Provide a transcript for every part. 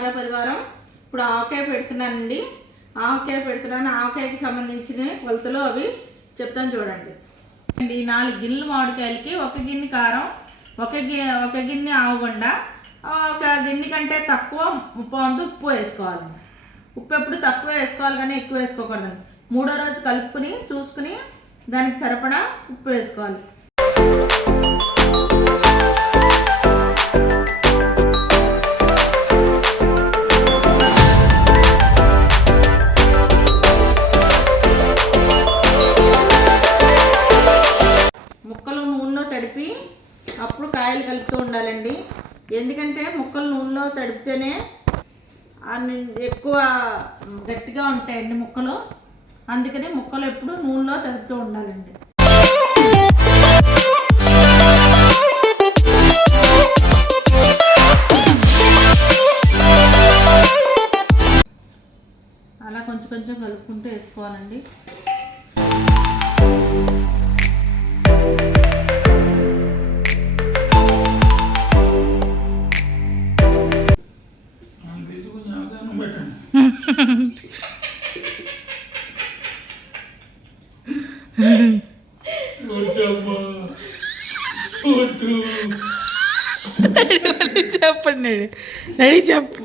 శారదా పరివారం. ఇప్పుడు ఆవకాయ పెడుతున్నానండి. ఆవకాయకి సంబంధించిన కొలతలు అవి చెప్తాను చూడండి. 4 గిన్నెలు మామిడికాయలకి 1 గిన్నె కారం, 1 గిన్నె ఆవగొండ, 1 గిన్నె కంటే తక్కువ ఉప్పు వేసుకోవాలి. ఉప్పు ఎప్పుడు తక్కువ వేసుకోవాలి కానీ ఎక్కువ వేసుకోకూడదండి. 3వ రోజు కలుపుకుని చూసుకుని దానికి సరిపడా ఉప్పు వేసుకోవాలి. ముక్కలు నూనెలో తడిపి అప్పుడు కాయలు కలుపుతూ ఉండాలండి. ఎందుకంటే ముక్కలు నూనెలో తడిపితేనే ఎక్కువ గట్టిగా ఉంటాయండి ముక్కలు. అందుకని ముక్కలు ఎప్పుడు నూనెలో తడుపుతూ ఉండాలండి. అలా కొంచెం కొంచెం కలుపుకుంటూ వేసుకోవాలండి. చెప్పండి రెడీ చెప్పు.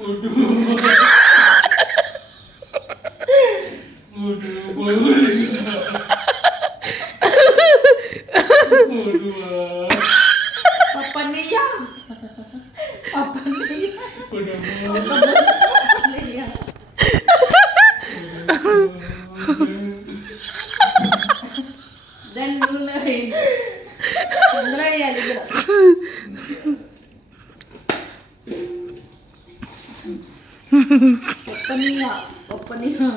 ఒప్పనియా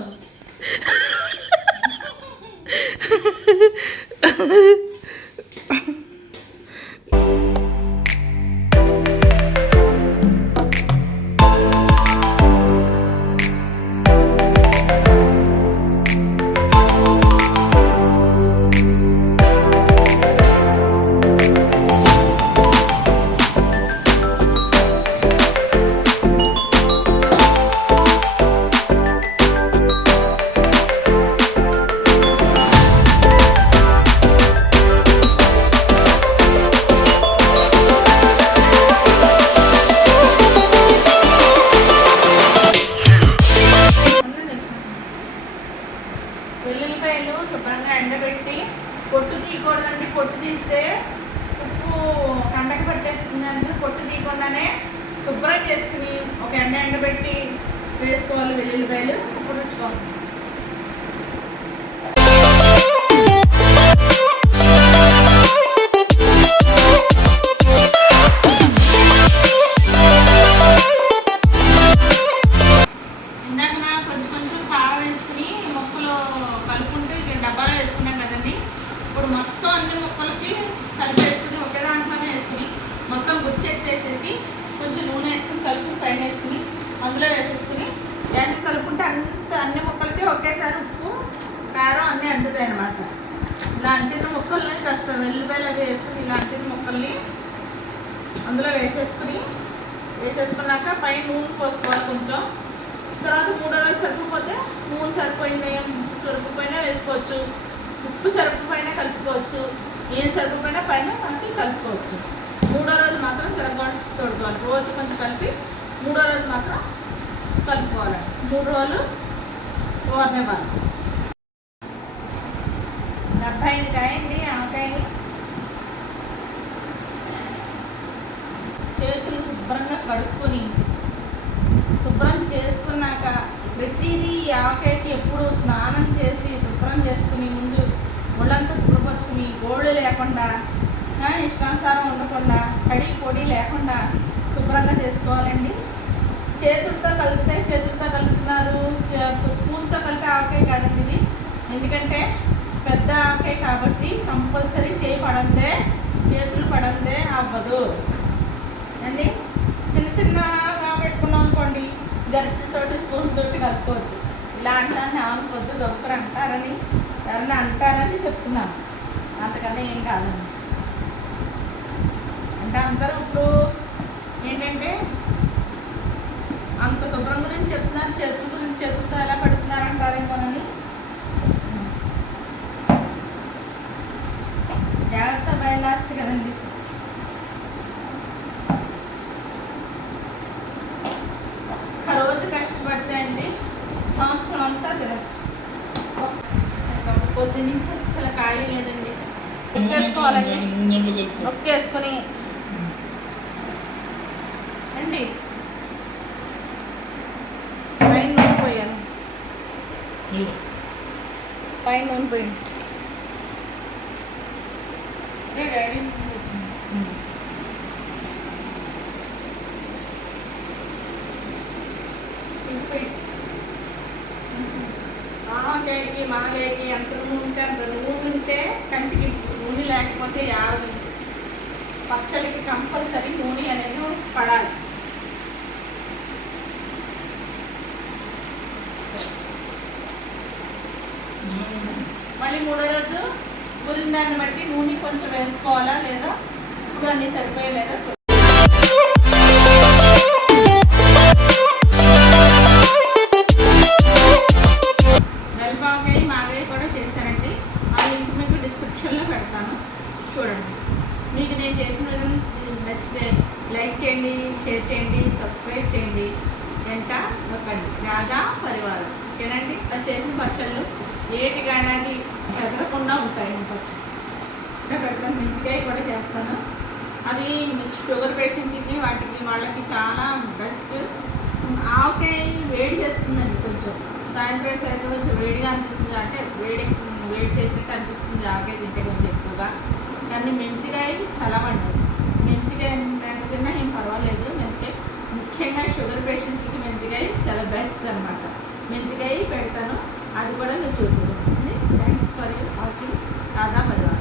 వెల్లుల్లిపాయలు శుభ్రంగా ఎండబెట్టి పొట్టు తీయకూడదండి. పొట్టు తీస్తే ఉప్పు కండకి పట్టేస్తుంది. అందుకు పొట్టు తీయకుండానే శుభ్రం చేసుకుని ఒక ఎండబెట్టి వేసుకోవాలి వెల్లుల్లిపాయలు. ఉప్పు రుచుకోవాలి. డబ్బాలో వేసుకున్నాం కదండి. ఇప్పుడు మొత్తం అన్ని ముక్కలకి కలిపి వేసుకుని ఒకే దాంట్లోనే వేసుకుని మొత్తం గుచ్చెత్తేసేసి కొంచెం నూనె వేసుకుని కలుపుని పైన వేసుకుని అందులో వేసేసుకుని ఎంత కలుపుకుంటే అన్ని ముక్కలకి ఒకేసారి ఉప్పు కారం అన్నీ అంటుతాయి అన్నమాట. ఇలా అంటిన ముక్కల్ని కాస్త వెల్లుల్లిపాయలు అవి వేసుకుని ఇలా అంటిన ముక్కల్ని అందులో వేసేసుకున్నాక పైన నూనె పోసుకోవాలి కొంచెం. తర్వాత 3వ రోజు సరిపోతే నూనె సరిపోయినా వేసుకోవచ్చు, ఉప్పు సరిపోయినా కలుపుకోవచ్చు, ఏం సరిపోయినా పైన మనకి కలుపుకోవచ్చు. 3వ రోజు మాత్రం తోడుకోవాలి. రోజు కొంచెం కలిపి 3వ రోజు మాత్రం కలుపుకోవాలి. 3 రోజులు ఓర్నివ్వాలి. 75 కాయండి ఆవకాయని. చేతులు శుభ్రంగా కడుక్కొని శుభ్రం చేసుకున్నాక ప్రతిదీ ఆవకాయకి ఎప్పుడు స్నానం చేసి శుభ్రం చేసుకుని ముందు ఒళ్ళంతా శుభ్రపరుచుకుని గోళ్ళు లేకుండా ఇష్టానుసారం ఉండకుండా కడి పొడి లేకుండా శుభ్రంగా చేసుకోవాలండి. చేతులతో కలుపుతున్నారు. స్పూన్తో కలిపే ఆవకాయ కాదండి ఇది. ఎందుకంటే పెద్ద ఆవకాయ కాబట్టి కంపల్సరీ చేయి పడందే, చేతులు పడందే అవ్వదు అండి. చిన్నగా పెట్టుకున్నాం అనుకోండి, గరిటెతోటి స్పూన్స్ తోటి కలుపుకోవచ్చు. ఇలా అంటారని ఆనుకోవద్దు, దొంగరు అంటారని ఎవరన్నా అంటారని చెప్తున్నాను. అంతకన్నా ఏం కాదండి. అంటే అందరూ ఇప్పుడు ఏంటంటే అంత శుభ్రం గురించి చెప్తున్నారు, చేతుల గురించి చేతులతో ఎలా పెడుతున్నారు అంటారేమోనని జాగ్రత్త బయలాస్ట్ కదండి. ఒక్కరోజు కష్టపడితే అండి సంవత్సరం అంతా తినచ్చు. పొద్దు నుంచి అస్సలు ఖాళీ లేదండి. నొక్కేసుకోవాలండి, నొక్కేసుకొని అండి పైన నూనె పోయాను, పైన నూనె పోయింది. డాడీ ఆవకాయకి మాగాయకి ఎంత నూనె ఉంటే అంత నూనె ఉంటే కంటికి నూనె లేకపోతే యారు. పచ్చడికి కంపల్సరీ నూనె అనేది పడాలి. మళ్ళీ మూడో రోజు గురిన దాన్ని బట్టి నూనె కొంచెం వేసుకోవాలా లేదా ఉప్పు అన్నీ సరిపోయలేదా చూడాలి. వెల్పాకాయ మాగాయ కూడా చేశానండి. ఆ లింక్ మీకు డిస్క్రిప్షన్లో పెడతాను, చూడండి. మీకు నేను చేసిన విధంగా నచ్చితే లైక్ చేయండి, షేర్ చేయండి, సబ్స్క్రైబ్ చేయండి, వెంట నొక్కండి. రాధా పరివారం ఓకేనండి. అది చేసిన పచ్చళ్ళు ఏటిగానే అది చెదరకుండా ఉంటాయి. పచ్చళ్ళు పెడతాను. మెంతికాయ కూడా చేస్తాను. అది షుగర్ పేషెంట్స్కి వాటికి వాళ్ళకి చాలా బెస్ట్. ఆవకాయ వేడి చేస్తుందండి, కొంచెం సాయంత్రం సరిగ్గా కొంచెం వేడిగా అనిపిస్తుంది, అంటే వేడి చేసినట్టు అనిపిస్తుంది ఆవకాయ తింటే కొంచెం ఎక్కువగా. కానీ మెంతికాయకి చలవండి. మెంతికాయ ఎంత తిన్నా ఏం పర్వాలేదు. మెంతికాయ ముఖ్యంగా షుగర్ పేషెంట్స్కి మెంతికాయ చాలా బెస్ట్ అనమాట. మెంతికాయ పెడతాను, అది కూడా మీరు చూద్దాం. థ్యాంక్స్ ఫర్ వాచింగ్ రాధా పరివారం.